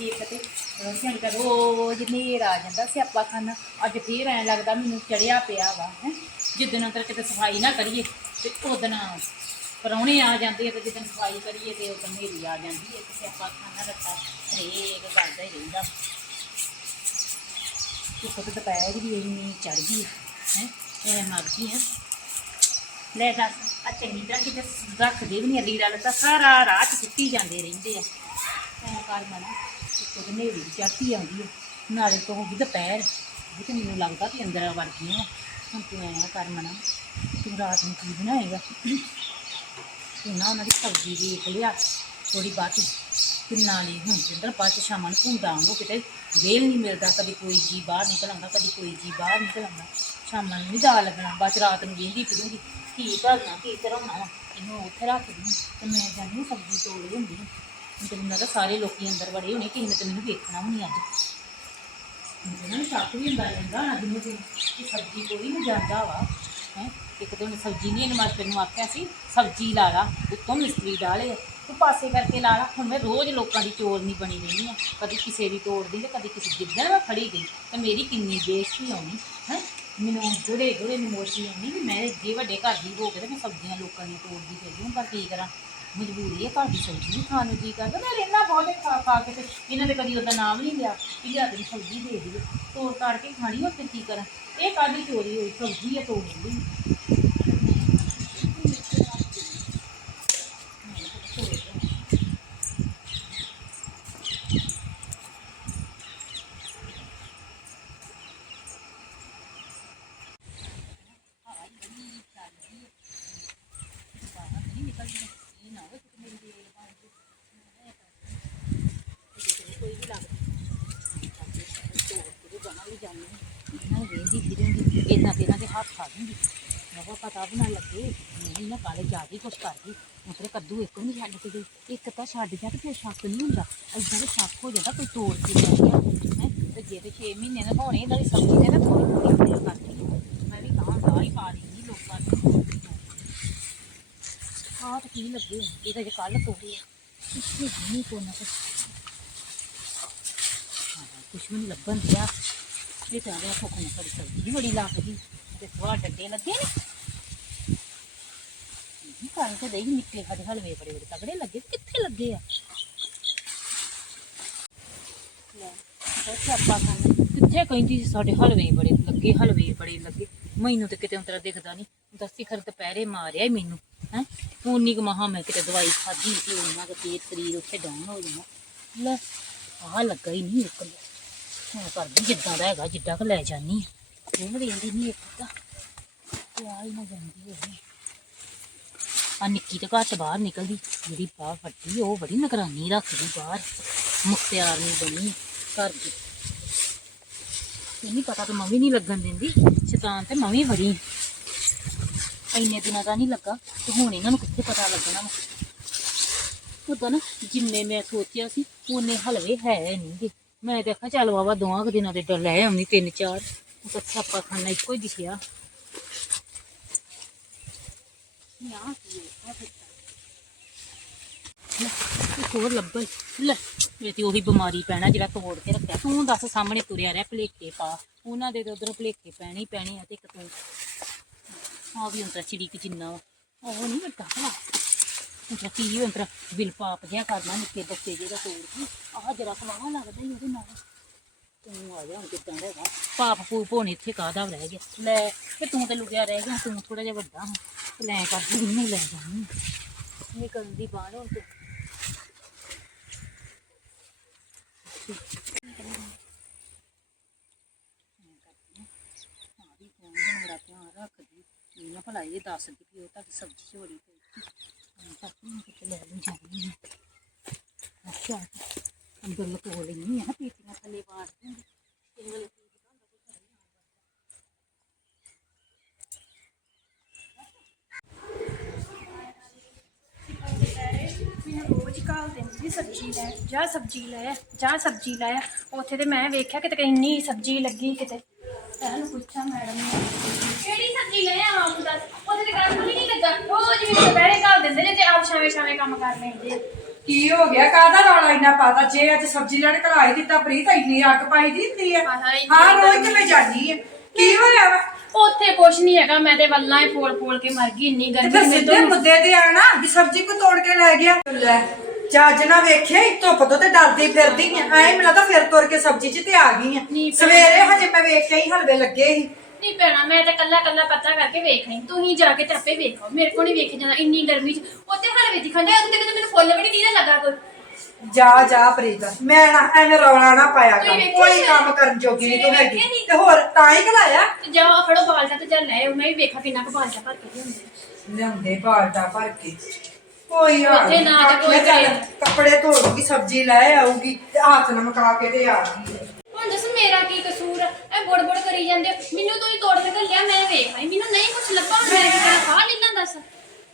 ਇੱਕ ਤੇ। ਰੋਸ਼ਨੀ ਦਾ ਰੋਜ਼ ਨੇਰ ਆ ਜਾਂਦਾ, ਸਿਆਪਾ ਖਾਨਾ ਅੱਜ ਫੇਰ ਐਂ ਲੱਗਦਾ ਮੈਨੂੰ ਚੜਿਆ ਪਿਆ ਵਾ, ਹੈ। ਜਿੱਦਣ ਅੰਦਰ ਕਿਤੇ ਸਫ਼ਾਈ ਨਾ ਕਰੀਏ, ਤੇ ਉਦਣ ਪਰੌਣੇ ਆ ਜਾਂਦੇ ਆ, ਤੇ ਜਿੱਦਣ ਸਫ਼ਾਈ ਕਰੀਏ, ਤੇ ਉਦੋਂ ਨੇਰੀ ਆ ਜਾਂਦੀ ਹੈ ਤੇ ਸਿਆਪਾ ਖਾਨਾ ਰੱਖਾ, ਹਰੇਕ ਗੱਲ ਹੀ ਰਹਿੰਦਾ। ਧੁੱਪ ਤੇ ਦੁਪਹਿਰ ਵੀ ਇੰਨੀ ਚੜ ਗਈ, ਹੈ। ਐ ਮਰਜ਼ੀ ਗਈ ਹੈ ਲੈ ਦੱਸ ਆ ਚੰਗੀ ਤਰ੍ਹਾਂ ਕਿਤੇ ਰੱਖਦੇ ਵੀ ਨਹੀਂ ਲੀੜਾ ਲੱਤਾ ਸਾਰਾ ਰਾਤ ਸੁੱਤੀ ਜਾਂਦੇ ਰਹਿੰਦੇ ਆ। ਐ ਕਰ ਮਨਾ ਕੁਝ ਨੇਰੀ ਚਾਤੀ ਆਉਂਦੀ ਹੈ ਨਾਲੇ ਤੋਂ ਹੋ ਗਈ ਦੁਪਹਿਰ, ਇਹ ਤੇ ਮੈਨੂੰ ਲੱਗਦਾ ਕਿ ਅੰਦਰ ਵੜ ਗਈਆਂ ਹੁਣ ਤੂੰ ਐ ਕਰ ਮਨਾ ਤੂੰ ਰਾਤ ਨੂੰ ਕੀ ਬਣਾਏਗਾ? ਤੂੰ ਨਾ ਉਹਨਾਂ ਦੀ ਸਬਜ਼ੀ ਵੇਖ ਲਿਆ ਥੋੜੀ ਬਾਤੀ ਕਿੰਨਾ ਨਹੀਂ ਹੁਣ ਜਿੰਦਰ ਪਾਸ ਸ਼ਾਮਾਂ ਨੂੰ ਭੁੰਡਾ ਆਉਂਗੋ ਕਿਤੇ ਵੇਲ ਨਹੀਂ ਮਿਲਦਾ, ਕਦੀ ਕੋਈ ਜੀ ਬਾਹਰ ਨਿਕਲ ਆਉਂਦਾ, ਕਦੀ ਕੋਈ ਜੀ ਬਾਹਰ ਨਿਕਲ ਆਉਂਦਾ। ਸ਼ਾਮਾਂ ਨੂੰ ਨਹੀਂ ਦਾ ਲੱਗਣਾ, ਬਾਅਦ 'ਚ ਰਾਤ ਨੂੰ ਵੇਂਦੀ ਫਿਰੂੰਗੀ। ਕੀ ਕਰਨਾ, ਕੀ ਕਰਾਉਣਾ ਵਾ? ਇਹਨੂੰ ਉੱਥੇ ਰੱਖ ਦੂੰ, ਤੇ ਮੈਂ ਜਾਂਦੀ ਹਾਂ ਸਬਜ਼ੀ ਤੋੜੀ ਹੁੰਦੀ ਹੈ। ਹੁਣ ਤੇ ਮੈਨੂੰ ਲੱਗਦਾ ਸਾਰੇ ਲੋਕੀ ਅੰਦਰ ਵੜੇ ਹੋਣੇ ਕਿਸੇ ਨੇ ਤੇ ਮੈਨੂੰ ਵੇਖਣਾ ਵੀ ਨਹੀਂ ਅੱਜ। ਇਹਨਾਂ ਨੂੰ ਸ਼ੱਕ ਵੀ ਹੁੰਦਾ ਰਹਿੰਦਾ ਨਾ ਦਿਨੋਂ ਦਿਨ ਕਿ ਸਬਜ਼ੀ ਕੋਈ ਨਹੀਂ ਜਾਂਦਾ ਵਾ, ਹੈ। ਇੱਕ ਦਿਨ ਸਬਜ਼ੀ ਨਹੀਂ ਇਹਨੇ ਮਾਸਟਰ ਨੂੰ ਆਖਿਆ ਸੀ, ਸਬਜ਼ੀ ਲਾ ਲਾ, ਉੱਤੋਂ ਮਿਸਤਰੀ ਡਾਲੇ ਤੂੰ ਪਾਸੇ ਕਰਕੇ ਲਾ ਲਾ, ਹੁਣ ਮੈਂ ਰੋਜ਼ ਲੋਕਾਂ ਦੀ ਚੋਰ ਨਹੀਂ ਬਣੀ ਰਹਿੰਦੀ ਆ। ਕਦੀ ਕਿਸੇ ਦੀ ਤੋੜਦੀ ਤੇ ਕਦੀ ਕਿਸੇ ਜਿੱਦਾਂ ਮੈਂ ਫੜੀ ਗਈ, ਤੇ ਮੇਰੀ ਕਿੰਨੀ ਬੇਇੱਜ਼ਤੀ ਆਉਣੀ ਹੈ। ਮੈਨੂੰ ਜੁੜੇ ਜੁੜੇ ਨੂੰ ਮੋਸ਼ੀ ਆਉਣੀ ਵੀ ਮੈਂ ਜੇ ਵੱਡੇ ਘਰ ਦੀ ਹੋ ਕੇ ਤੇ ਮੈਂ ਸਬਜ਼ੀਆਂ ਲੋਕਾਂ ਦੀਆਂ ਤੋੜਦੀ ਫਿਰਦੀ ਹਾਂ, ਪਰ ਕੀ ਕਰਾਂ? ਮਜਬੂਰੀ ਹੈ ਘਰ ਦੀ ਸਬਜ਼ੀ ਵੀ ਖਾਣ ਨੂੰ ਜੀ ਕਰਦਾ ਮੈਂ ਰਹਿਣਾ ਬਹੁਤ ਖਾ ਖਾ ਕੇ ਤੇ ਇਹਨਾਂ ਦੇ ਕਦੀ ਉਹਦਾ ਨਾਮ ਨਹੀਂ ਲਿਆ ਕਿ ਲਿਆ ਕੇ ਸਬਜ਼ੀ ਦੇ ਦਿਓ ਤੋੜ ਤਾੜ ਕੇ ਖਾਣੀ ਹੋਰ ਫਿਰ ਕੀ ਕਰਾਂ? ਇਹ ਕਾਦੀ ਚੋਰੀ ਹੋਈ? ਸਬਜ਼ੀ ਹੈ ਤੋੜ ਲਈ। ਇਹਨਾਂ ਨੂੰ ਵੇਂਦੀ ਫਿਰੂੰਗੀ ਇਹਨਾਂ ਤੇ ਇਹਨਾਂ ਦੇ ਹੱਥ ਆ ਜੂੰਗੀ ਮੈਂ ਕਿਹਾ ਪਤਾ ਵੀ ਨਾ ਲੱਗੇ ਨਹੀਂ ਨਾ ਕਾਲੇ ਜਾ ਕੇ ਕੁਛ ਕਰ ਗਈ ਮਤਲਬ ਕੱਦੂ ਇੱਕ ਵੀ ਨਹੀਂ ਛੱਡ ਕੇ ਗਈ। ਇੱਕ ਤਾਂ ਛੱਡ ਜਾ ਤੇ ਫਿਰ ਸ਼ੱਕ ਨਹੀਂ ਹੁੰਦਾ। ਏਦਾਂ ਦੇ ਸ਼ੱਕ ਹੋ ਜਾਂਦਾ ਕੋਈ ਤੋੜ ਕੇ ਲੈ ਗਿਆ। ਹੈ? ਤੇ ਜੇ ਤੇ 6 ਮਹੀਨੇ ਦੇ ਹੋਣੇ ਇਹਨਾਂ ਦੀ ਸਬਜ਼ੀ ਤੇ ਨਾ ਥੋੜੀ ਥੋੜੀ ਬਣਿਆ ਕਰਦੀ ਮੈਂ ਵੀ ਕਹਾਂ ਗਾਹ ਹੀ ਪਾ ਰਹੀ ਨਹੀਂ ਲੋਕਾਂ ਨੂੰ। ਆਹ ਤਾਂ ਕੀ ਲੱਗੇ? ਇਹ ਤਾਂ ਜੇ ਕੱਲ ਤੋੜੀ ਹੈ ਇੱਥੇ ਨਹੀਂ ਕੋਨਾ ਕੁਛ। ਹਾਂ, ਕੁਛ ਵੀ ਨਹੀਂ ਲੱਭਣ ਦਿਆ। ਇਹ ਤਾਂ ਆ ਫੋਕੋ ਨਾ ਕਰੀ ਸਬਜ਼ੀ ਬੜੀ ਲੱਗਦੀ ਤੇ ਸਵਾਹ ਡੱਡੇ ਲੱਗੇ ਨੇ। ਇਹ ਕਾਲ ਤੇ ਦੇਈ ਨਿੱਕੇ ਹਰੇ ਹਲਵੇ ਬੜੇ ਬੜੇ ਤਗੜੇ ਲੱਗੇ, ਕਿੱਥੇ ਲੱਗੇ ਆ? ਲੈ ਉਹ ਆਪਾਂ ਖਾਣੇ? ਕਿੱਥੇ ਕਹਿੰਦੀ ਸੀ ਸਾਡੇ ਹਲਵੇ ਬੜੇ ਲੱਗੇ, ਹਲਵੇ ਬੜੇ ਲੱਗੇ। ਮੈਨੂੰ ਤੇ ਕਿਤੇ ਉਂਤਰਾ ਦਿਖਦਾ ਨਹੀਂ। ਦੱਸੀ ਖਰ ਦੁਪਹਿਰੇ ਮਾਰਿਆ ਮੈਨੂੰ, ਹੈ? ਉਨੀ ਕੁ ਮਹਾ ਮੈਂ ਕਿਤੇ ਦਵਾਈ ਖਾਧੀ ਕਿ ਉਹਨਾਂ ਦਾ ਪੇਟ ਸਰੀਰ ਉੱਥੇ ਡਾਊਨ ਹੋ ਜਾਣਾ। ਲੈ, ਆਹ ਲੱਗਾ ਹੀ ਨਹੀਂ ਨਿਕਲਿਆ ਹੁਣ ਕਰਦੀ ਜਿੱਦਾਂ ਦਾ ਹੈਗਾ, ਜਿੱਦਾਂ ਕ ਲੈ ਜਾਨੀ ਉਹ ਰਹਿੰਦੀ ਨਹੀਂ ਇੱਕ ਤਾਂ ਤੇ ਆ ਹੀ ਨਾ ਜਾਂਦੀ ਉਹ ਆ ਨਿੱਕੀ ਤੇ ਘਰ ਘੱਟ ਬਾਹਰ ਨਿਕਲਦੀ, ਜਿਹੜੀ ਬਾਹ ਫੱਟੀ ਉਹ ਬੜੀ ਨਿਗਰਾਨੀ ਰੱਖਦੀ ਬਾਹਰ। ਮੁਖਤਿਆਰ ਨਹੀਂ ਬਣੀ ਘਰ ਦੀ। ਇਹ ਨਹੀਂ ਪਤਾ ਤੇ ਮੰਮੀ ਨਹੀਂ ਲੱਗਣ ਦਿੰਦੀ, ਸ਼ੈਤਾਨ ਤੇ ਮੰਮੀ ਬੜੀ ਇੰਨੇ ਦਿਨਾਂ ਦਾ ਨਹੀਂ ਲੱਗਾ, ਤੇ ਹੁਣ ਇਹਨਾਂ ਨੂੰ ਕਿੱਥੇ ਪਤਾ ਲੱਗਣਾ ਵਾ? ਉਦੋਂ ਨਾ ਜਿੰਨੇ ਮੈਂ ਸੋਚਿਆ ਸੀ, ਉਹਨੇ ਹਲਵੇ ਹੈ ਨਹੀਂਗੇ ਮੈਂ ਦੇਖਾ ਚੱਲ ਬਾਬਾ ਦੋਹਾਂ ਕੁ ਦਿਨਾਂ ਦੇ ਡ- ਲੈ ਆਉਣੀ ਤਿੰਨ ਚਾਰ। ਉਹ ਤਾਂ ਛਾਪਾ ਖਾਨਾ ਇੱਕੋ ਹੀ ਦਿਖਿਆ ਯਾਰ ਇੱਕ ਹੋਰ ਲੱਭਲ ਲੈ, ਇਹ ਤੇ ਉਹੀ ਬਿਮਾਰੀ ਪੈਣਾ ਜਿਹੜਾ ਤੋੜ ਕੇ ਰੱਖਿਆ। ਤੂੰ ਦੱਸ, ਸਾਹਮਣੇ ਤੁਰਿਆ ਰਿਹਾ, ਭਲੇਖੇ ਪਾ। ਉਹਨਾਂ ਦੇ ਉਧਰ ਭਲੇਖੇ ਪੈਣੇ ਹੀ ਪੈਣੇ ਆ ਤੇ ਇੱਕ ਤੂੰ। ਆ ਵੀ ਉਂਤਰਾ ਚਿੜੀ ਜਿੰਨਾ ਵਾ। ਉਹ ਨਹੀਂ ਵੱਡਾ ਭਲਾ। ਉਂਤਰਾ ਕੀ ਉਂਤਰਾ ਬਿਲ ਪਾਪ ਜਿਹਾ ਕਰਨਾ ਨਿੱਕੇ ਬੱਚੇ ਜਿਹੜਾ ਤੋੜ ਕੇ। ਆਹ ਜਰਾ ਸਵਾਹ ਲੱਗਦਾ ਹੀ ਉਹਦੇ ਨਾਲ। ਤੂੰ ਆ ਜਾ ਹੁਣ ਕਿੱਦਾਂ ਦਾ ਹੈਗਾ ਪਾਪ ਪੂਪ ਹੋਣੀ ਇੱਥੇ ਕਾਹਦਾ ਰਹਿ ਗਿਆ। ਲੈ, ਤੇ ਤੂੰ ਤੇ ਲੁਕਿਆ ਰਹਿ ਗਿਆ, ਤੂੰ ਥੋੜਾ ਜਿਹਾ ਵੱਡਾ ਹਾਂ ਲੈ ਕਰਦੀ ਨਹੀਂ ਲੈ ਜਾਣੀ। ਨਿਕਲਣ ਦੀ ਬਾਹਰ ਹੁਣ ਤੂੰ ਧਿਆਨ ਰੱਖਦੀ। ਨਾ ਭਲਾ ਇਹ ਦੱਸਦੀ ਕਿ ਉਹ ਤੁਹਾਡੀ ਸਬਜ਼ੀ ਚੋਰੀ ਪਈ। ਸੀ ਤਾਂ ਤੂੰ ਕਿਤੇ ਲੈ ਲਈ ਜਾਣੀ ਹੈ ਅੱਛਾ ਅੰਦਰ ਲਕੋ ਲੈਣੀ ਹੈ ਪੇਟੀਆਂ ਥੱਲੇ ਬਾੜ ਦਿੰਦੀ ਇਹ ਵੇਲੇ ਕੀ ਪਤਾ ਹੁੰਦਾ ਕੋਈ ਘਰੇ ਨਾ ਮੈਨੂੰ ਰੋਜ਼ ਕਾਲ ਦਿੰਦੀ ਸੀ ਸਬਜ਼ੀ ਲੈ ਜਾ ਸਬਜ਼ੀ ਲੈ ਜਾ ਸਬਜ਼ੀ ਲੈ ਉੱਥੇ ਤੇ ਵੇਖਿਆ ਕੰਮ ਨਹੀਂ ਲੱਗਾ। ਰੋਜ਼ ਮੈਨੂੰ ਦੁਪਹਿਰੇ ਕਾਲ ਦਿੰਦੇ ਜੇ ਤੇ ਆਪ ਸ਼ਾਵੇਂ ਸ਼ਾਵੇਂ ਕੰਮ ਕਰ ਲੈਂਦੇ। ਆ। ਕੀ ਹੋ ਗਿਆ? ਕਾਹਦਾ ਰੌਲਾ ਇੰਨਾ ਪਾਤਾ? ਜੇ ਅੱਜ ਸਬਜ਼ੀ ਲੈਣ ਘਲਾਈ ਦਿੱਤਾ ਪ੍ਰੀਤ ਇੰਨੀ ਅੱਗ ਪਾਈ ਦੀ ਹੁੰਦੀ ਆ। ਹਾਂ, ਹਾਂ, ਇੰਨੀ ਹਾਂ ਅੱਗ ਰੋਜ਼ ਤੇ ਮੈਂ ਜਾਨੀ ਆ? ਕੀ ਹੋਇਆ ਵਾ? ਉੱਥੇ ਕੁਛ ਨਹੀਂ ਹੈਗਾ ਮੈਂ ਤੇ ਵੱਲਾਂ ਹੀ ਫੋਲ ਫੋਲ ਕੇ ਮਰ ਗਈ ਇੰਨੀ ਤੇ ਗਰਮੀ ਫਿਰ ਮੇਰੇ ਸਿੱਧੇ ਤੋਂ ਮੁੱਦੇ ਤੇ ਆਣਾ ਵੀ ਸਬਜ਼ੀ ਕੋ ਤੋੜ ਕੇ ਲੈ ਗਿਆ। ਲੈ ਨਾ ਵੇਖਿਆ ਧੁੱਪ ਤੋਂ ਤੇ ਡਰਦੀ ਫਿਰਦੀ ਐ ਮੈਨੂੰ ਤਾਂ ਫਿਰ ਤੁਰ ਕੇ ਸਬਜ਼ੀ 'ਚ ਤੇ ਆ ਗਈ ਆ। ਨਹੀਂ, ਸਵੇਰੇ ਹਜੇ ਮੈਂ ਵੇਖ ਕੇ ਹੀ ਹਲਵੇ ਲੱਗੇ ਸੀ ਨਹੀਂ ਪੈਣਾ ਮੈਂ ਤਾਂ ਕੱਲਾ ਕੱਲਾ ਪਤਾ ਕਰਕੇ ਵੇਖ ਲਈ ਤੂੰ ਹੀ ਜਾ ਕੇ ਤੇ ਆਪੇ ਵੇਖੋ ਮੇਰੇ ਕੋਲ ਨਹੀਂ ਵੇਖ ਜਾਂਦਾ ਇੰਨੀ ਗਰਮੀ ਚ। ਉੱਥੇ ਹਲਵੇ ਦੀ ਖਾਂਦੇ ਉਹਦੇ ਤੇ ਮੈਨੂੰ ਫੁੱਲ ਵੀ ਨਹੀਂ ਦੀਦਾ ਲੱਗਾ ਕੋਈ। ਜਾ ਜਾ ਪ੍ਰੀਤ ਮੈਂ ਨਾ ਐਵੇਂ ਰੌਲਾ ਨਾ ਪਾਇਆ ਤੁਸੀਂ ਕਰ। ਵੇਖਿਆ ਕੋਈ? ਕੰਮ ਕਰਨ ਜੋਗੀ ਨਹੀਂ ਤੂੰ ਤੁਸੀਂ ਹੈਗੀ। ਵੇਖਿਆ? ਤੇ ਹੋਰ ਤਾਂ ਹੀ ਘਲਾਇਆ? ਤੇ ਜਾ ਆਹ ਫੜੋ ਬਾਲਟਾ ਤੇ ਜਾ ਲੈ ਆਓ, ਮੈਂ ਵੀ ਵੇਖਾਂ ਕਿੰਨਾ ਕੁ ਬਾਲਟਾ ਭਰ ਕੇ ਲਿਆਉਂਦੇ ਲਿਆਉਂਦੇ ਬਾਲਟਾ ਭਰ ਕੇ। ਕੋਈ ਹਾਲ ਉੱਥੇ ਨੀ। ਨਾ ਤੇ ਕੋਈ ਚੱਲ। ਕੱਪੜੇ ਧੋ ਲੂਗੀ ਸਬਜ਼ੀ ਲੈ ਆਊਗੀ ਤੇ ਹੱਥ ਨਾਲ ਮਕਾ ਕੇ ਤੇ ਆ ਗਈ ਹੁਣ ਦੱਸ ਮੇਰਾ ਕੀ ਕਸੂਰ ਆ ਇਹ ਬੁੜ ਬੁੜ ਕਰੀ ਜਾਂਦੇ ਹੋ। ਮੈਨੂੰ ਤੂੰ ਹੀ ਤੋੜ ਕੇ ਘੱਲਿਆ ਮੈਂ ਵੇਖ ਆਈ। ਮੈਨੂੰ ਨਹੀਂ ਕੁਛ ਲੱਭਾ ਹੁਣ ਮੈਂ ਕਿਹੜਾ ਖਾ ਲੈਣਾ ਦੱਸ।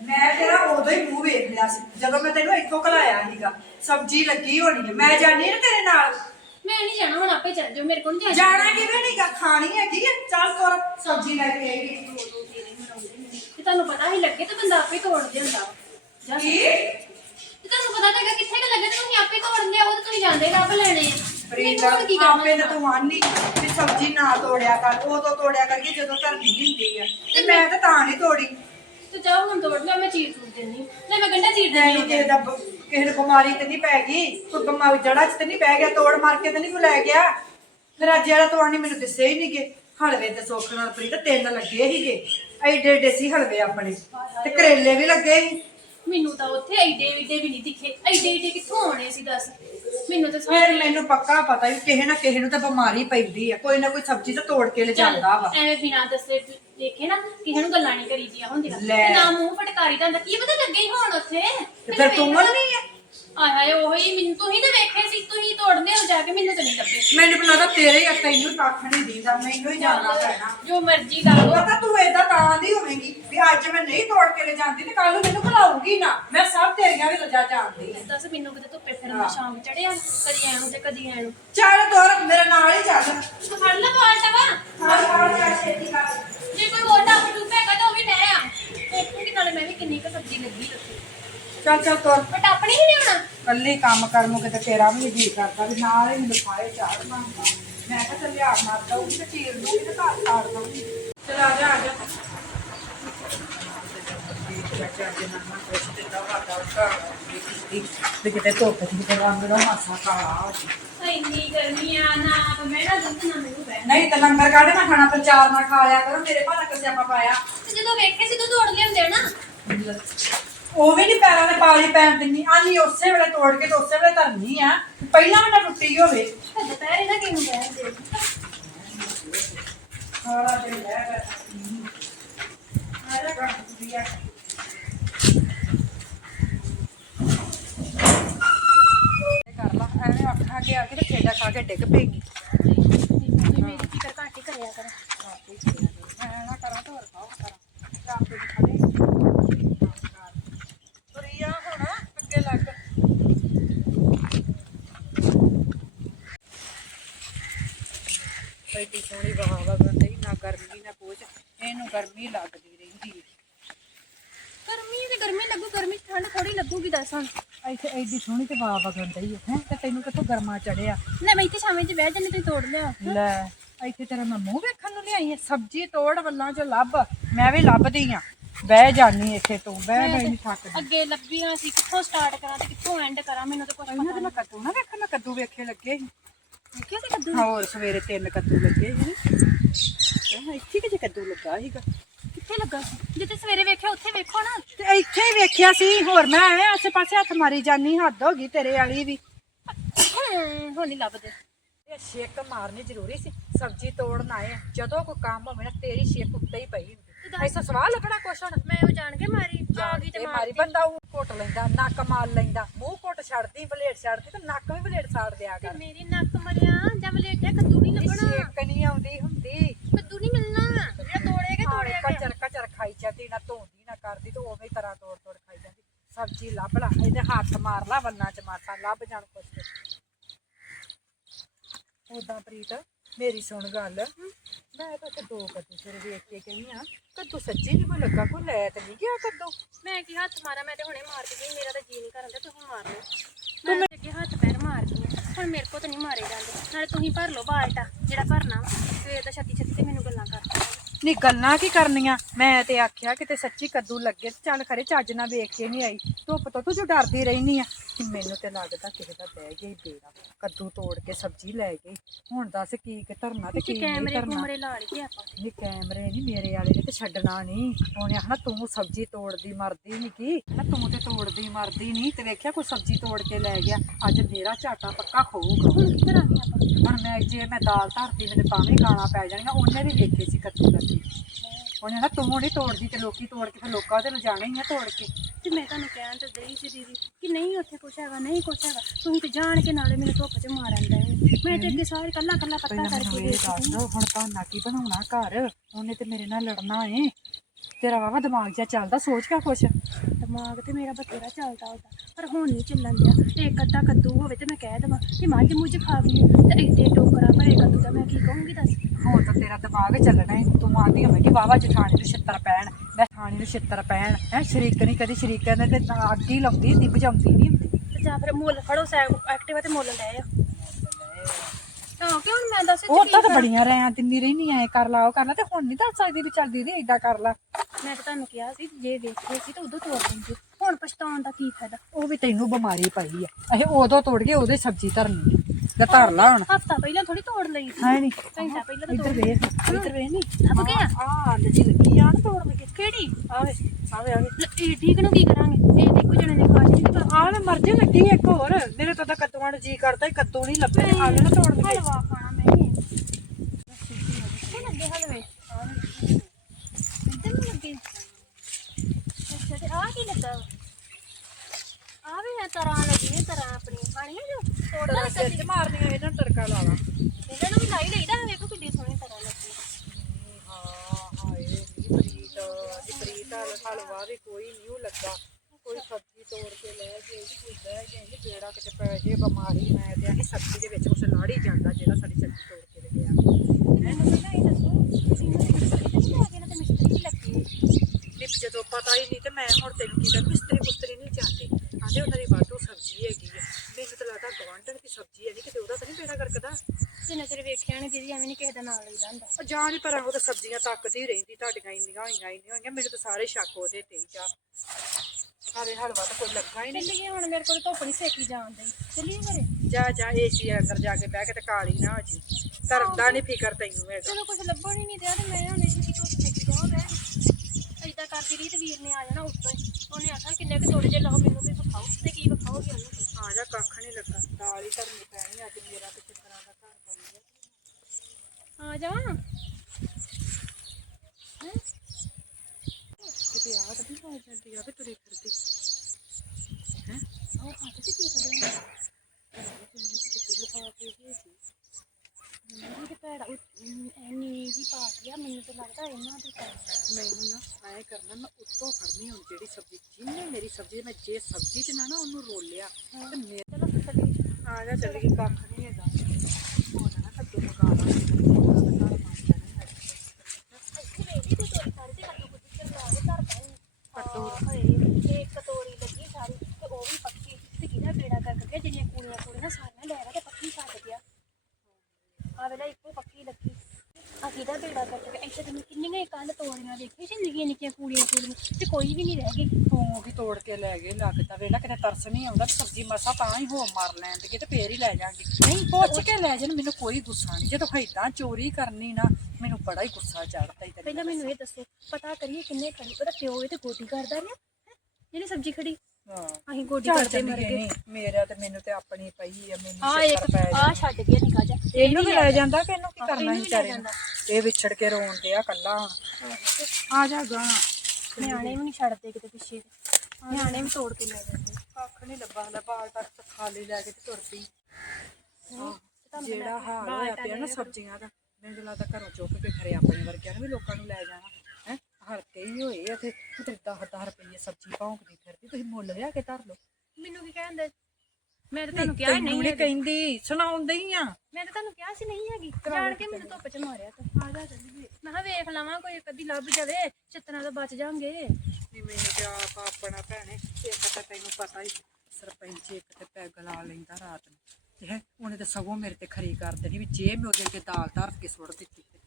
ਮੈਂ ਤੇਰਾ ਉਦੋਂ ਹੀ ਮੂੰਹ ਵੇਖ ਲਿਆ ਸੀ ਜਦੋਂ ਮੈਂ ਤੈਨੂੰ ਇੱਥੋਂ ਘਲਾਇਆ ਸੀਗਾ। ਸਬਜ਼ੀ ਲੱਗੀ ਹੋਣੀ ਹੈ ਮੈਂ ਜਾਣੀ ਨਾ ਤੇਰੇ ਨਾਲ। ਮੈਂ ਨਹੀਂ ਜਾਣਾ ਹੁਣ ਆਪੇ ਚੱਲ ਜਾਓ ਮੇਰੇ ਕੋਲ ਨਹੀਂ ਜਾਣਾ। ਕਿਵੇਂ ਨਹੀਂਗਾ ਖਾਣੀ ਹੈਗੀ ਹੈ ਚੱਲ ਤੁਰ ਸਬਜ਼ੀ ਲੈ ਕੇ ਆਏਗੀ ਤੇ ਤੁਹਾਨੂੰ ਪਤਾ ਹੀ ਲੱਗੇ ਤੇ ਬੰਦਾ ਆਪੇ ਤੋੜ ਦਿੰਦਾ ਵਾ। ਜਾ ਕੀ? ਤੇ ਤੁਹਾਨੂੰ ਪਤਾ ਤਾਂ ਹੈਗਾ ਕਿੱਥੇ ਕਿ ਲੱਗੇ ਤੇ ਤੁਸੀਂ ਆਪੇ ਤੋੜ ਲਿਆ ਉਹ ਤੇ ਤੁਸੀਂ ਜਾਂਦੇ ਲੱਭ ਲੈਣੇ ਆ। ਪ੍ਰੀਤਾ ਮੈਨੂੰ ਹੁਣ ਕੀ ਕਰਨਾ ਆਪੇ ਤਾਂ ਤੂੰ ਆਨੀ ਵੀ ਸਬਜ਼ੀ ਨਾ ਤੋੜਿਆ ਕਰ ਉਦੋਂ ਤੋੜਿਆ ਕਰਕੇ ਜਦੋਂ ਧਰਨੀ ਹੁੰਦੀ ਆ। ਤੇ ਮੈਂ ਤਾਂ ਤਾਂ ਨਹੀਂ ਤੋੜੀ। ਤੇ ਜਾਓ ਹੁਣ ਤੋੜ ਲਿਆ ਮੈਂ ਚੀਰ ਚੂਰ ਦਿੰਨੀ ਲੈ ਮੈਂ ਗੰਡਾ ਚੀਰ ਨਹੀਂ ਦਿੰਨੀ ਕਿਸੇ ਦਾ ਬ- ਕਿਸੇ ਨੂੰ ਬਿਮਾਰੀ ਤੇ ਨਹੀਂ ਪੈ ਗਈ ਕੋਈ ਬਿਮਾਰੀ ਜੜਾ ਚ ਤੇ ਨਹੀਂ ਪੈ ਗਿਆ ਤੋੜ ਮਾਰ ਕੇ ਤੇ ਨਹੀਂ ਕੋਈ ਲੈ ਗਿਆ। ਫਿਰ ਅੱਜ ਜਿਹੜਾ ਤੋੜਨੀ ਮੈਨੂੰ ਦੱਸੇ ਹੀ ਨਹੀਂਗੇ। ਹਲਵੇ ਤੇ ਸੁੱਖ ਨਾਲ ਪ੍ਰੀਤ ਤਿੰਨ ਲੱਗੇ ਸੀਗੇ। ਐਡੇ ਐਡੇ ਸੀ ਹਲਵੇ ਆਪਣੇ ਤੇ ਕਰੇਲੇ ਵੀ ਲੱਗੇ ਸੀ। ਮੈਨੂੰ ਤਾਂ ਉੱਥੇ ਐਡੇ ਐਡੇ ਵੀ ਨਹੀਂ ਦਿਖੇ ਐਡੇ ਐਡੇ ਕਿੱਥੋਂ ਆਉਣੇ ਸੀ ਦੱਸ? ਮੈਨੂੰ ਤਾਂ ਸਮਝ ਫਿਰ ਮੈਨੂੰ ਪੱਕਾ ਪਤਾ ਵੀ ਕਿਸੇ ਨਾ ਕਿਸੇ ਨੂੰ ਤਾਂ ਬਿਮਾਰੀ ਪੈਂਦੀ ਆ ਕੋਈ ਨਾ ਕੋਈ ਸਬਜ਼ੀ ਤਾਂ ਤੋੜ ਕੇ ਲੈ ਚੱਲ ਜਾਂਦਾ ਵਾ। ਐਵੇਂ ਬਿਨਾਂ ਦੱਸੇ ਦੇਖੇ ਨਾ ਕਿਸੇ ਨੂੰ ਗੱਲਾਂ ਨਹੀਂ ਕਰੀ ਦੀਆਂ ਹੁੰਦੀਆਂ। ਲੈ। ਤੇ ਨਾ ਮੂੰਹ ਫਟਕਾਰੀ ਦਾ ਹੁੰਦਾ ਕੀ ਪਤਾ ਲੱਗੇ ਹੀ ਹੋਣ ਉੱਥੇ? ਤੇ ਫਿਰ ਤੂੰ ਮਨ ਨਹੀਂ ਆ? ਆਏ ਹਾਏ ਉਹੀ ਮੈਨੂੰ ਤੁਸੀਂ ਤਾਂ ਵੇਖੇ ਸੀ ਤੁਸੀਂ ਤੋੜਦੇ ਹੋ ਜਾ ਕੇ ਮੈਨੂੰ ਤਾਂ ਨਹੀਂ ਲੱਭੇ। ਮੈਨੂੰ ਲੱਗਦਾ ਤੇਰੇ ਹੀ ਆ ਤੈਨੂੰ ਕੱਖ ਨਹੀਂ ਦੀਦਾ ਮੈਨੂੰ ਹੀ ਜਾਣਾ ਪੈਣਾ। ਜੋ ਮਰਜ਼ੀ ਕਰ ਲਓ। ਪਤਾ ਤੂੰ ਏਦਾਂ ਤਾਂ ਦੀ ਹੋਵੇਂਗੀ ਵੀ ਅੱਜ ਮੈਂ ਨਹੀਂ ਤੋੜ ਕੇ ਲੈ ਜਾਂਦੀ ਤੇ ਕੱਲ ਨੂੰ ਮੈਨੂੰ ਖਲਾਊਗੀ ਨਾ। ਮੈਂ ਸਭ ਤੇਰੀਆਂ ਵੀ ਲਜਾ ਜਾਣਦੀ ਆ। ਦੱਸ ਮੈਨੂੰ ਕਿਤੇ ਧੁੱਪੇ ਫਿਰਨ ਸ਼ਾਮ ਚੜਿਆ ਕਦੀ ਐਨੂੰ ਤੇ ਕਦੀ ਐਨੂੰ ਚੱਲ ਤੋਰ ਮੇਰੇ ਨਾਲ ਹੀ ਚੱਲ। ਤੂੰ ਫੜ ਲੈ ਬਾਲਟਾ ਵਾ ਹਾਂ ਹਾਂ ਚੱਲ ਛੇਤੀ ਕਰ। ਜੇ ਕੋਈ ਹੋਰ ਟੱਪ ਟੁੱਪੇ ਕਾ ਤਾਂ ਉਹ ਵੀ ਲੈ ਆ। ਦੇਖੂਗੀ ਨਾਲੇ ਮੈਂ ਵੀ ਕਿੰਨੀ ਕੁ ਸਬਜ਼ੀ ਲੱਗੀ ਰੱਖੀ ਚੱਲ ਚੱਲ ਤੋਰ ਪਰ ਟੱਪ ਨਹੀਂ ਲਿਆਉਣਾ। ਕੱਲੀ ਕੰਮ ਕਰਨ ਨੂੰ ਕਿਤੇ ਤੇਰਾ ਵੀ ਨਹੀਂ ਜੀ ਕਰਦਾ ਵੀ ਨਾਲ ਹੀ ਮੈਨੂੰ ਖਾਏ ਚਾੜ ਬਣਦਾ ਮੈਂ ਕਿਹਾ ਚੱਲ ਲਿਆ ਮਾਰ ਦਊਗੀ ਤੇ ਚੀਰ ਦੂੰਗੀ ਤੇ ਘਰ ਸਾੜ ਦਊਗੀ ਚਲ ਆ ਜਾ ਆ ਜਾ। ਤੇ ਕਿਤੇ ਧੁੱਪ ਦੀ ਕਿਤੇ ਰੰਗ ਦਾ ਮਾਸਾ ਕਾਲਾ ਹੋ ਜਾਏ। ਇੰਨੀ ਗਰਮੀ ਆ ਨਾ ਆਪ ਮੈਂ ਨਾ ਦੁੱਧ ਨਾ ਮੈਨੂੰ ਬੈ ਨਹੀਂ ਤਾਂ ਲੰਗਰ ਕਾਢੇ ਨਾ ਖਾਣਾ ਪ੍ਰਚਾਰ ਨਾ ਖਾ ਲਿਆ ਕਰੋ ਮੇਰੇ ਭਾਣਾ ਕਿਸੇ ਆਪਾਂ ਪਾਇਆ। ਤੇ ਜਦੋਂ ਵੇਖੇ ਸੀ ਤੂੰ ਤੋੜ ਲਿਆਉਂਦੇ ਨਾ। ਉਹ ਵੀ ਨਹੀਂ ਪੈਰਾਂ ਦੇ ਪਾਲੀ ਪੈਣ ਦਿੰਨੀ ਆਨੀ ਉਸੇ ਵੇਲੇ ਤੋੜ ਕੇ ਤੇ ਉਸੇ ਵੇਲੇ ਧਰਨੀ ਆ। ਪਹਿਲਾਂ ਵੀ ਨਾ ਟੁੱਟੀ ਹੋਵੇ। ਦੁਪਹਿਰੇ ਨਾ ਕਿਉਂ ਬੈਠਦੇ ਸਾਰਾ ਦਿਨ ਕਰ ਲਾ ਐਵੇਂ ਅੱਖਾਂ ਕੇ ਆ ਕੇ ਤੇ ਖੇਡਾ ਖਾ ਕੇ ਡਿੱਗ ਪਏਗੀ ਮੇਰੀ ਫਿਕਰ ਘੱਟ ਹੀ ਕਰਿਆ ਕਰ ਐ ਨਾ ਕਰਾਂ ਤਾਂ ਹੋਰ ਖਾਓ ਕਰਾਂ ਆਪੇ ਖੜੇ ਪ੍ਰਿਆ ਹੁਣ ਅੱਗੇ ਲੱਗ ਬੈਠੀ ਸੋਹਣੀ ਬਹਾ ਵਗਣ ਡਈ ਨਾ ਗਰਮੀ ਨਾ ਕੁਛ ਇਹਨੂੰ ਗਰਮੀ ਲੱਗਦੀ ਰਹਿੰਦੀ ਹੈ ਗਰਮੀ ਤੇ ਗਰਮੀ ਲੱਗੂ ਗਰਮੀ 'ਚ ਠੰਡ ਥੋੜੀ ਲੱਗੂਗੀ ਦੱਸ ਹੁਣ। ਇੱਥੇ ਐਡੀ ਸੋਹਣੀ ਤੇ ਬਹਾ ਵਗਣ ਡਈ ਹੈ ਤੇ ਤੈਨੂੰ ਕਿੱਥੋਂ ਗਰਮਾ ਚੜਿਆ? ਲੈ ਮੈਂ ਇੱਥੇ ਸ਼ਾਮੇ 'ਚ ਬਹਿ ਜਾਂਦੀ ਤੇ ਤੋੜ ਲਿਆ ਲੈ ਇੱਥੇ ਤੇਰਾ ਮੈਂ ਮੂੰਹ ਵੇਖਣ ਨੂੰ ਲਿਆਈ ਹੈ ਸਬਜ਼ੀ ਤੋੜ ਵੱਲਾਂ ਚ ਲੱਭ ਮੈਂ ਵੀ ਲੱਭਦੀ ਆ। ਬਹਿ ਜਾਨੀ ਇੱਥੇ ਤੂੰ ਬਹਿ ਬਹਿ ਨਹੀਂ ਥੱਕਦੀ। ਅੱਗੇ ਲੱਭੀਆਂ ਸੀ ਕਿੱਥੋਂ ਸਟਾਰਟ ਕਰਾਂ ਤੇ ਕਿੱਥੋਂ ਐਂਡ ਕਰਾਂ ਮੈਨੂੰ ਤਾਂ ਕੁਝ ਪਤਾ ਮੈਂ ਕੱਦੂ ਨਾ ਵੇਖ ਮੈਂ ਕੱਦੂ ਵੇਖੇ ਲੱਗੇ ਸੀ। ਨਹੀਂ ਕਿਹਾ ਸੀ ਕੱਦੂ ਹੋਰ ਸਵੇਰੇ ਤਿੰਨ ਕੱਦੂ ਲੱਗੇ ਸੀ ਹਾਂ ਇੱਥੇ ਕਿ ਜੇ ਕੱਦੂ ਲੱਗਾ ਸੀਗਾ? ਕਿੱਥੇ ਲੱਗਾ ਸੀ? ਜਿੱਥੇ ਸਵੇਰੇ ਵੇਖਿਆ ਉੱਥੇ ਵੇਖੋ ਨਾ। ਤੇ ਇੱਥੇ ਹੀ ਵੇਖਿਆ ਸੀ। ਹੋਰ ਮੈਂ ਐਵੇਂ ਆਸੇ ਪਾਸੇ ਹੱਥ ਮਾਰੀ ਜਾਨੀ ਹੱਦ ਹੋ ਗਈ ਤੇਰੇ ਵਾਲੀ ਵੀ। ਨਹੀਂ ਲੱਭਦੇ। ਇਹ ਛੇਕ ਮਾਰਨੀ ਜ਼ਰੂਰੀ ਸੀ। ਸਬਜ਼ੀ ਤੋੜਨ ਆਏ ਆ। ਜਦੋਂ ਕੋਈ ਕੰਮ ਹੋਵੇ ਨਾ ਤੇਰੀ ਛੇਕ ਉੱਤੇ ਹੀ ਪਈ ਹੁੰਦੀ। ਐਸਾ ਸਵਾਲ ਲੱਭਣਾ ਕੁਛ ਹੁਣ? ਮੈਂ ਉਹ ਜਾਣ ਕੇ ਮਾਰੀ ਆ ਗਈ ਤੇ ਮਾਰ ਮਾਰੀ। ਬੰਦਾ ਉਹ ਘੁੱਟ ਲੈਂਦਾ ਨੱਕ ਮਾਰ ਲੈਂਦਾ। ਮੂੰਹ ਘੁੱਟ ਛੱਡਦੀ ਬਲੇਡ ਛੱਡਦੀ ਤੇ ਨੱਕ ਵੀ ਬਲੇਡ ਸਾੜ ਦਿਆ ਕਰ। ਮੇਰੀ ਨੱਕ ਮਰਿਆ ਜਦ ਲੇਟਿਆ ਕੱਦੂ ਨਹੀਂ ਲੱਭਣਾ? ਛੇਕ ਨਹੀਂ ਆਉਂਦੀ ਹੁੰਦੀ। ਕੱਦੂ ਨਹੀਂ ਮਿਲਣਾ ਜਿਹੜਾ ਤੋੜੇਗਾ ਤੋੜਿਆ ਗਿਆ ਕਚਰ ਕਚਰ ਖਾਈ ਜਾਂਦੀ ਨਾ ਧੋਂਦੀ ਨਾ ਕਰਦੀ ਤੇ ਉਵੇਂ ਹੀ ਤਰ੍ਹਾਂ ਤੋੜ ਤੋੜ ਖਾਈ ਜਾਂਦੀ ਸਬਜ਼ੀ ਲੱਭ ਲਾ। ਇਹਦੇ ਹੱਥ ਮਾਰ ਲਾ ਵੰਨਾ ਚ ਮਾਸਾ ਲੱਭ ਜਾਣ ਕੁਛ। ਉਦਾਂ ਪ੍ਰੀਤ ਮੇਰੀ ਸੁਣ ਗੱਲ। ਮੈਂ ਤਾਂ ਤੇ ਦੋ ਕੱਦੂ ਸਿਰ ਵੇਖ ਕੇ ਗਈ ਆ। ਕੱਦੂ ਸੱਚੀ ਨਹੀਂ ਕੋਈ ਲੱਗਾ ਕੋਈ ਲੈ ਤੇ ਨਹੀਂ ਗਿਆ ਕੱਦੂ? ਮੈਂ ਕੀ ਹੱਥ ਮਾਰਾਂ ਮੈਂ ਤੇ ਹੁਣੇ ਮਾਰ ਕੇ ਗਈ ਮੇਰਾ ਤਾਂ ਜੀ ਨਹੀਂ ਕਰਨ ਤੇ ਤੁਸੀਂ ਮਾਰ ਲਓ ਤੂੰ ਮੇਰੇ ਅੱਗੇ ਹੱਥ ਪੈਰ ਮਾਰ ਗਈ। ਹੁਣ ਮੇਰੇ ਕੋ ਤਾਂ ਨਹੀਂ ਮਾਰੇ ਜਾਂਦੇ। ਨਾਲੇ ਤੁਸੀਂ ਭਰ ਲਓ ਬਾਲਟਾ ਜਿਹੜਾ ਭਰਨਾ। ਸਵੇਰ ਦਾ ਛੱਤੀ ਛੱਤੀ ਤੇ ਮੈਨੂੰ ਗੱਲਾਂ ਕਰ। ਨਹੀਂ ਗੱਲਾਂ ਕੀ ਕਰਨੀਆਂ? ਮੈਂ ਤੇ ਆਖਿਆ ਕਿਤੇ ਸੱਚੀ ਕੱਦੂ ਲੱਗੇ ਤੇ ਚੱਲ ਖਰੇ ਚੱਜ ਨਾਲ ਵੇਖ ਕੇ ਨਹੀਂ ਆਈ। ਧੁੱਪ ਤੋਂ ਤੂੰ ਜੋ ਡਰਦੀ ਰਹਿਨੀ ਆ। ਮੈਨੂੰ ਤੇ ਲੱਗਦਾ ਕਿਸੇ ਦਾ ਬਹਿ ਗਿਆ ਹੀ ਬੇੜਾ। ਕੱਦੂ ਤੋੜ ਕੇ ਸਬਜ਼ੀ ਲੈ ਗਈ। ਹੁਣ ਦੱਸ ਕੀ ਕਿ ਧਰਨਾ ਤੇ ਕੀ ਕੈਮਰੇ ਕੁਮਰੇ ਲਾ ਲਈਏ ਆਪਾਂ। ਨਹੀਂ ਕੈਮਰੇ ਨਹੀਂ ਮੇਰੇ ਵਾਲੇ ਨੇ ਤੇ ਛੱਡਣਾ ਨਹੀਂ ਉਹਨੇ ਆਖਣਾ ਤੂੰ ਸਬਜ਼ੀ ਤੋੜਦੀ ਮਰਦੀ ਨਹੀਂ ਕੀ? ਨਾ ਤੂੰ ਤੇ ਤੋੜਦੀ ਮਰਦੀ ਨਹੀਂ ਤੇ ਵੇਖਿਆ ਕੋਈ ਸਬਜ਼ੀ ਤੋੜ ਕੇ ਲੈ ਗਿਆ। ਅੱਜ ਮੇਰਾ ਝਾਟਾ ਪੱਕਾ ਖੋਊਗਾ। ਹੁਣ ਆਪਾਂ? ਮੈਂ ਜੇ ਮੈਂ ਦਾਲ ਧਰਦੀ ਮੈਨੂੰ ਤਾਂ ਵੀ ਗਾਣਾ ਪੈ ਜਾਣੀਆਂ। ਉਹਨੇ ਵੀ ਵੇਖੇ ਸੀ ਕੱਦੂ ਲੱਗੀ ਉਹਨੇ ਨਾ ਤੂੰ ਨਹੀਂ ਤੋੜਦੀ ਤੇ ਲੋਕੀ ਤੋੜ ਕੇ ਫਿਰ ਲੋਕਾਂ ਤੇ ਲਿਜਾਣੇ ਹੀ ਆ ਤੋੜ ਕੇ। ਤੇ ਮੈਂ ਤੁਹਾਨੂੰ ਕਹਿਣ ਤੇ ਦਈ ਸੀ ਦੀਦੀ ਕਿ ਨਹੀਂ ਉੱਥੇ ਕੁਛ ਹੈਗਾ ਨਹੀਂ ਕੁਛ ਹੈਗਾ। ਤੁਸੀਂ ਤੇ ਜਾਣ ਕੇ ਨਾਲੇ ਮੈਨੂੰ ਧੁੱਪ 'ਚ ਮਾਰਨ ਦਾ ਮੈਂ ਤੇ ਅੱਗੇ ਸਾਰੇ ਕੱਲਾ ਕੱਲਾ ਪੱਤਾ ਕਰਕੇ ਇਹ ਦੇਖਦੀ ਦੱਸ ਦੋ ਹੁਣ ਭਾਨਾ ਕੀ ਬਣਾਉਣਾ ਘਰ। ਉਹਨੇ ਤੇ ਮੇਰੇ ਨਾਲ ਲੜਨਾ ਏ। ਤੇਰਾ ਵਾਵਾ ਦਿਮਾਗ ਜਿਹਾ ਚੱਲਦਾ ਸੋਚ ਕਾ ਕੁਛ? ਦਿਮਾਗ ਤੇ ਮੇਰਾ ਬਥੇਰਾ ਚੱਲਦਾ ਹੁੰਦਾ ਪਰ ਹੁਣ ਨਹੀਂ ਚੱਲਣ ਦਿਆ। ਤੇ ਇੱਕ ਅੱਧਾ ਕੱਦੂ ਹੋਵੇ ਤੇ ਮੈਂ ਕਹਿ ਦੇਵਾਂ ਕਿ ਮੱਝ ਮੁੱਝ ਖਾ ਗਈ ਤੇ ਇੱਡੇ ਟੋਕਰਾ ਭਰੇ ਕੱਦੂ ਦਾ ਮੈਂ ਕੀ ਕਹੂੰਗੀ ਦੱਸ? ਤਾਂ ਤੇਰਾ ਦਿਮਾਗ ਚੱਲਣਾ ਏ ਤੂੰ ਆਂਦੀ ਹੋਵੇਂ ਕਿ ਵਾਵਾ ਜਠਾਣੀ ਨੂੰ ਛਿੱਤਰ ਪੈਣ ਮੈਂ ਠਾਣੀ ਨੂੰ ਛਿੱਤਰ ਪੈਣ। ਹੈ ਸ਼ਰੀਕ ਨਹੀਂ ਕਦੀ ਸ਼ਰੀਕਾਂ ਨੇ ਤੇ ਅੱਗ ਹੀ ਲਾਉਂਦੀ ਹੁੰਦੀ ਬੁਝਾਉਂਦੀ ਨਹੀਂ। ਹੁੰਦੀ ਤੇ ਜਾਂ ਫਿਰ ਮੁੱਲ ਫੜੋ ਸੈ ਐਕਟਿਵਾ ਤੇ ਮੁੱਲ ਲੈ ਆ ਹਾਂ ਕਿਉਂ ਨੀ ਮੈਂ ਦੱਸ ਉਹ ਤਾਂ ਬੜੀਆਂ ਰਹਿਨੀ ਐ ਕਰ ਲਾ ਉਹ ਕਰ ਲਾ ਤੇ ਹੁਣ ਨਹੀਂ ਦੱਸ ਸਕਦੀ ਵੀ ਚੱਲ ਦੀਦੀ ਕਰ ਲਾ। ਮੈਂ ਤਾਂ ਤੁਹਾਨੂੰ ਕਿਹਾ ਸੀ ਜੇ ਵੇਖੇ ਸੀ ਤਾਂ ਉਦੋਂ ਤੋੜ ਦਿੰਦੇ। ਹੁਣ ਪਛਤਾਉਣ ਦਾ ਕੀ ਫਾਇਦਾ? ਉਹ ਵੀ ਤੈਨੂੰ ਬਿਮਾਰੀ ਪਈ ਆ। ਇਹ ਉਦੋਂ ਤੋੜ ਕੇ ਉਹਦੇ ਸਬਜ਼ੀ ਧਰਨੀ ਤੇ ਧਰ ਲਾ ਹੁਣ। ਹਫਤਾ ਪਹਿਲਾਂ ਥੋੜੀ ਤੋੜ ਲਈ ਸੀ। ਹੈ ਨਹੀਂ ਘੰਟਾ ਪਹਿਲਾਂ ਤਾਂ ਇੱਧਰ ਵੇਖ। ਇੱਧਰ ਵੇਖ ਨਹੀਂ ਥੱਪ ਗਿਆ? ਆ ਲੱਗੀ ਲੱਗੀ ਆ ਨਾ ਤੋੜ ਲਗੇ ਕਿਹੜੀ? ਆਵੇ ਆਵੇ ਆਵੇ। ਇਹ ਠੀਕ ਨੂੰ ਕੀ ਕਰਾਂਗੇ? ਇਹ ਦੇਖੋ ਜਣੇ ਨੇ ਖਾ ਜੀ ਨਹੀਂ ਆਵੇ ਮਰ ਜੇ ਲੱਗੀ ਇੱਕ ਹੋਰ। ਮੇਰੇ ਤਾਂ ਤਾਂ ਕੱਦੂਆਂ ਨੂੰ ਜੀ ਕਰਦਾ ਹੀ ਕੱਦੂ ਨਹੀਂ ਲੱਭੇ। ਆ ਨਾ ਤੋੜ ਲਗੇ ਹਲਵਾ ਖਾਣਾ ਮੈਂ ਹੁਣ ਅੱਗੇ ਹਲਵੇ? ਇੱਧਰ ਲੱਗੇ। ਅੱਛਾ ਤੇ ਆ ਕੀ ਲੱਗਾ ਆ ਵੀ ਹੈ ਤਰ੍ਹਾਂ ਲੱਗੀ ਤਰ੍ਹਾਂ ਆਪਣੀ। ਜੋ ਤੋੜਨਾ ਸਿਰ ਚ ਮਾਰਨੀਆਂ ਇਹਨਾਂ ਨੂੰ ਤੜਕਾ ਲਾ ਲਾ। ਇਹਨਾਂ ਨੂੰ ਵੀ ਲਾਈ ਲਈਦਾ ਵੇਖੋ ਕਿੱਡੀ ਸੋਹਣੀ ਤਰ੍ਹਾਂ ਲੱਗੀ ਹਾਂ ਹਾਏ ਨੀ ਪ੍ਰੀਤ ਦੀ। ਪ੍ਰੀਤ ਹਲ ਹਲਵਾ ਵੀ ਕੋਈ ਨਹੀਂ ਲੱਗਾ ਕੋਈ ਸਬਜ਼ੀ ਤੋੜ ਕੇ ਲੈ ਗਏ ਜੀ ਕੋਈ ਬਹਿ ਗਏ ਜੀ ਬੇੜਾ ਕਿਤੇ ਪੈ ਜੇ ਬਿਮਾਰੀ ਮੈਂ ਤੇ ਆਹੀ ਸਬਜ਼ੀ ਦੇ ਵਿੱਚ ਕੁਛ ਲਾੜੀ ਜਾਂਦਾ ਜਿਹੜਾ ਸਾਡੀ ਸਬਜ਼ੀ ਤੋੜ ਕੇ ਲੈ ਗਿਆ ਮੈਨੂੰ ਪਹਿਲਾਂ ਇਹ ਦੱਸੋ ਤੁਸੀਂ ਇਹਨਾਂ ਦੇ ਮਿਸਤਰੀ ਤੇ ਆ ਗਏ ਨਾ ਤੇ ਮਿਸਤਰੀ ਵੀ ਲੱਗੇ ਲਿਪ ਜਦੋਂ ਪਤਾ ਹੀ ਨਹੀਂ ਤੇ ਮੈਂ ਹੁਣ ਤੈਨੂੰ ਕੀ ਕਰ ਮਿਸਤਰੀ ਪੁਸਤਰੀ ਨਹੀਂ ਚਾਹਤੇ ਆਂਦੇ ਉਹਨਾਂ ਦੀ ਵਾਧੂ ਸਬਜ਼ੀ ਹੈਗੀ ਆ ਮੈਨੂੰ ਤਾਂ ਲੱਗਦਾ ਗਵਾਂਢਣ ਦੀ ਸਬਜ਼ੀ ਹੈ ਨਹੀਂ ਕਿਤੇ ਉਹਦਾ ਤਾਂ ਨਹੀਂ ਬੇੜਾ ਕਰਕਦਾ ਜਿੰਨਾ ਚਿਰ ਵੇਖਿਆ ਨਹੀਂ ਦੀਦੀ ਐਵੇਂ ਨਹੀਂ ਕਿਸੇ ਦਾ ਨਾਂ ਲਈਦਾ ਹੁੰਦਾ। ਉਹ ਜਾਂ ਨਹੀਂ ਪਰ ਉਹ ਤਾਂ ਸਬਜ਼ੀਆਂ ਤੱਕਦੀ ਰਹਿੰਦੀ ਤੁਹਾਡੀਆਂ ਇੰਨੀਆਂ ਹੋਈਆਂ ਇੰਨੀਆਂ ਹੋਈਆਂ ਮੈਨੂੰ ਤਾਂ ਸਾਰੇ ਸ਼ੱਕ ਉਹਦੇ ਤੇ ਹੀ ਜਾ ਹਾਲੇ ਹਲਵਾ ਤਾਂ ਕੋਈ ਲੱਗਾ ਹੀ ਨਹੀਂ। ਚੱਲੀਏ ਹੁਣ ਮੇਰੇ ਕੋਲ ਧੁੱਪ ਨਹੀਂ ਸੇਕੀ ਜਾਣ ਦੀ ਚੱਲੀਏ ਘਰੇ? ਜਾ ਜਾ ਏਸੀ ਅੰਦਰ ਜਾ ਕੇ ਬਹਿ ਕੇ ਤੇ ਕਾਲੀ ਨਾ ਹੋ ਜੀ। ਧਰਮ ਦਾ ਨਹੀਂ ਫਿਕਰ ਤੈਨੂੰ ਹੈਗਾ ਚਲੋ ਕੁਝ ਲੱਭਣ ਹੀ ਨਹੀਂ ਦਿਆ ਤੇ ਮੈਂ ਹੁਣ ਕੀ ਧੁੱਪ ਸੇਕੀ ਜਾਵਾਂ ਮੈਂ ਏਦਾਂ ਕਰਦੀ ਰਹੀ ਤੇ ਵੀਰ ਨੇ ਆ ਜਾਣਾ ਉੱਤੋਂ ਹੀ। ਉਹਨੇ ਆਖਿਆ ਕਿੰਨੇ ਕੁ ਥੋੜੇ ਜਿਹੇ ਲਾਓ ਮੈਨੂੰ ਵੀ ਵਿਖਾਓ ਤੇ ਕੀ ਵਿਖਾਓਗੇ ਉਹਨੂੰ ਤੁਸੀਂ? ਆ ਜਾ ਕੱਖ ਨਹੀਂ ਲੱਗਾ ਦਾਲ ਹੀ ਧਰਨੀ ਪੈਣੀ ਅੱਜ ਮੇਰਾ ਤੇ ਕਿਸ ਤਰ੍ਹਾਂ ਦਾ ਘਰ ਬਣ ਗਿਆ ਆ ਜਾ ਕਿਤੇ ਆ ਤਾਂ ਨਹੀਂ ਹੋ ਜਾਂਦੀ ਆ ਵੀ ਤੁਰੀ ਫਿਰਦੀ ਹੈ ਉਹ ਹੱਥ ਚ ਕੀ ਕਰੇ ਮੈਨੂੰ ਤੇ ਭੈੜਾ ਐਨੀ ਜੀ ਪਾਤੀ ਆ ਮੈਨੂੰ ਤਾਂ ਲੱਗਦਾ ਇਹਨਾਂ ਦੀ ਕਰ ਮੈਨੂੰ ਨਾ ਐ ਕਰਨਾ ਮੈਂ ਉੱਤੋਂ ਫੜਨੀ ਹੁਣ ਜਿਹੜੀ ਸਬਜ਼ੀ ਜਿੰਨੇ ਮੇਰੀ ਸਬਜ਼ੀ ਮੈਂ ਜੇ ਸਬਜ਼ੀ ਚ ਨਾ ਨਾ ਉਹਨੂੰ ਰੋਲਿਆ ਤੇ ਮੇਰੇ ਚਲੋ ਚੱਲੀਏ ਆ ਜਾ ਚੱਲ ਕੱਖ ਨਹੀਂ ਹੈਗਾ। ਹੋ ਜਾਣਾ ਕੱਦੂ ਲਾ ਜਿਹੜੀਆਂ ਕੂੜੀਆਂ ਕੂੜੀਆਂ ਸਾਰੀਆਂ ਲੈ ਗਿਆ ਤੇ ਪੱਕੀ ਛੱਡ ਗਿਆ। ਆ ਵੇਲਾ ਇੱਕੋ ਪੱਕੀ ਲੱਗੀ। ਆ ਕਿਹਦਾ ਬੇੜਾ ਕਰ ਕਰਕੇ ਇੱਥੇ ਤੇ ਮੈਂ ਕਿੰਨੀਆਂ ਕੱਲ ਤੋਰੀਆਂ ਦੇਖੀ ਸੀ ਨਿੱਕੀਆਂ ਨਿੱਕੀਆਂ ਕੂੜੀਆਂ ਕੂੜੀਆਂ ਤੇ ਕੋਈ ਵੀ ਨਹੀਂ ਰਹਿ ਗਈ। ਤੂੰ ਵੀ ਤੋੜ ਕੇ ਲੈ ਗਏ ਲੱਗਦਾ ਵੇਲਾ ਕਿਤੇ ਤਰਸ ਨਹੀਂ ਆਉਂਦਾ ਵੀ ਸਬਜ਼ੀ ਮਸਾ ਤਾਂ ਹੀ ਹੋ ਮਾਰ ਲੈਣ ਤੇ ਤੇ ਫੇਰ ਹੀ ਲੈ ਜਾਾਂਗੇ ਨਹੀਂ ਪੁੱਛ ਕੇ ਲੈ ਜਾਣ ਮੈਨੂੰ ਕੋਈ ਗੁੱਸਾ ਨਹੀਂ। ਜਦੋਂ ਏਦਾਂ ਚੋਰੀ ਕਰਨੀ ਨਾ ਮੈਨੂੰ ਬੜਾ ਹੀ ਗੁੱਸਾ ਚੜਦਾ ਹੀ ਪਹਿਲਾਂ ਮੈਨੂੰ ਇਹ ਦੱਸੋ। ਪਤਾ ਕਰੀਏ ਕਿੰਨੇ ਖੜੀ ਉਹਦਾ ਪਿਓ ਇਹ ਤੇ ਗੋਡੀ ਕਰਦਾ ਰਿਹਾ? ਜਿਹੜੀ ਸਬਜ਼ੀ ਖੜੀ। ਹਾਂ। ਅਸੀਂ ਗੋਡੀ ਕਰਦੇ ਮਰ ਗਏ ਮੇਰਾ ਤੇ ਮੈਨੂੰ ਤੇ ਆਪਣੀ ਪਈ ਆ ਮੈਨੂੰ ਆ ਇੱਕ ਆ ਛੱਡ ਗਿਆ ਨਿਕਾ ਜਾ। ਇਹਨੂੰ ਵੀ ਲੈ ਜਾਂਦਾ ਕਿ ਇਹਨੂੰ ਕੀ ਕਰਨਾ ਵਿਚਾਰੇ। ਇਹ ਵਿਛੜ ਕੇ ਰੋਣ ਡਿਆ ਕੱਲਾ ਹੁਣ। ਆ ਜਾ ਗਾ। ਨਿਆਣੇ ਵੀ ਨਹੀਂ ਛੱਡਦੇ ਕਿਤੇ ਪਿੱਛੇ। ਨਿਆਣੇ ਵੀ ਤੋੜ ਕੇ ਲੈ ਜਾਂਦੇ। ਕੱਖ ਨਹੀਂ ਲੱਭਾ ਹਲਾ ਬਾਲ ਤੱਕ ਖਾਲੀ ਲੈ ਕੇ ਤੇ ਤੁਰ ਪਈ। ਜਿਹੜਾ ਹਾਲ ਹੋਇਆ ਪਿਆ ਨਾ ਸਬਜ਼ੀਆਂ ਦਾ ਮੈਨੂੰ ਤਾਂ ਲੱਗਦਾ ਘਰੋਂ ਚੁੱਕ ਕੇ ਖਰੇ ਆਪਣੇ ਵਰਗਿਆਂ ਨੂੰ ਵੀ ਲੋਕਾਂ ਨੂੰ ਲੈ ਜਾਣਾ। ਹਲਕੇ ਹੀ ਹੋਏ ਆ ਤੇ ਤੇ 10 10 ਰੁਪਏ ਸਬਜ਼ੀ ਭੌਂਕਦੀ ਫਿਰਦੀ ਤੁਸੀਂ ਮੁੱਲ ਲਿਆ ਕੇ ਧਰ ਲਓ। ਮੈਨੂੰ ਕੀ ਕਹਿੰਦੇ? ਮੈਂ ਤਾਂ ਤੁਹਾਨੂੰ ਕਿਹਾ ਹੀ ਨਹੀਂ ਨੀ ਹੈਗੀ। ਕਹਿੰਦੀ ਸੁਣਾਉਂਦੀ ਆ। ਮੈਂ ਤਾਂ ਤੁਹਾਨੂੰ ਕਿਹਾ ਸੀ ਨਹੀਂ ਹੈਗੀ। ਜਾਣ ਕੇ ਮੈਨੂੰ ਧੁੱਪ 'ਚ ਮਾਰਿਆ ਤਾਂ। ਆ ਜਾ ਚੱਲੀਏ। ਮੈਂ ਕਿਹਾ ਵੇਖ ਲਵਾਂ ਕੋਈ ਕਦੀ ਲੱਭ ਜਾਵੇ ਚਿੱਤਰਾਂ ਤੋਂ ਬਚ ਜਾਾਂਗੇ ਨਹੀਂ ਮੈਨੂੰ ਤੇ ਆਪ ਆਪਣਾ ਭੈਣੇ ਇੱਕ ਤਾਂ ਤੈਨੂੰ ਪਤਾ ਹੀ ਸਰਪੰਚ ਇੱਕ ਤੇ ਪੈਗ ਲਾ ਲੈਂਦਾ ਰਾਤ ਨੂੰ। ਤੇ ਹੈਂ, ਉਹਨੇ ਤਾਂ ਸਗੋਂ ਮੇਰੇ ਤੇ ਖਰੀ ਕਰ ਦੇਣੀ ਵੀ ਜੇ ਮੈਂ ਉਹਦੇ ਅੱਗੇ ਦਾਲ ਧਰ ਕੇ ਸੁੱਟ ਦਿੱਤੀ। ਤੇ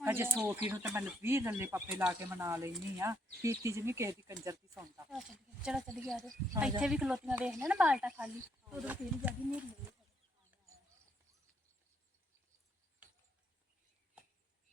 ਅਜੇ ਸੋਫੀ ਨੂੰ ਤਾਂ ਮੈਂ 20 ਲੱਲੇ ਪੱਪੇ ਲਾ ਕੇ ਮਨਾ ਲੈਣੀ ਆ ਪੀਤੀ ਜਿਵੇਂ ਕਿਸੇ ਦੀ ਕੰਜਰ ਦੀ ਸੌਂਦਾ। ਚਲੋ ਚੱਲ ਗਿਆ ਇੱਥੇ ਵੀ ਖਲੋਤੀਆਂ ਵੇਖ ਲੈ ਨਾ ਬਾਲਟਾ ਖਾਲੀ। ਉਦੋਂ ਫੇਰ ਜਾਗੀ ਮੇਰੀ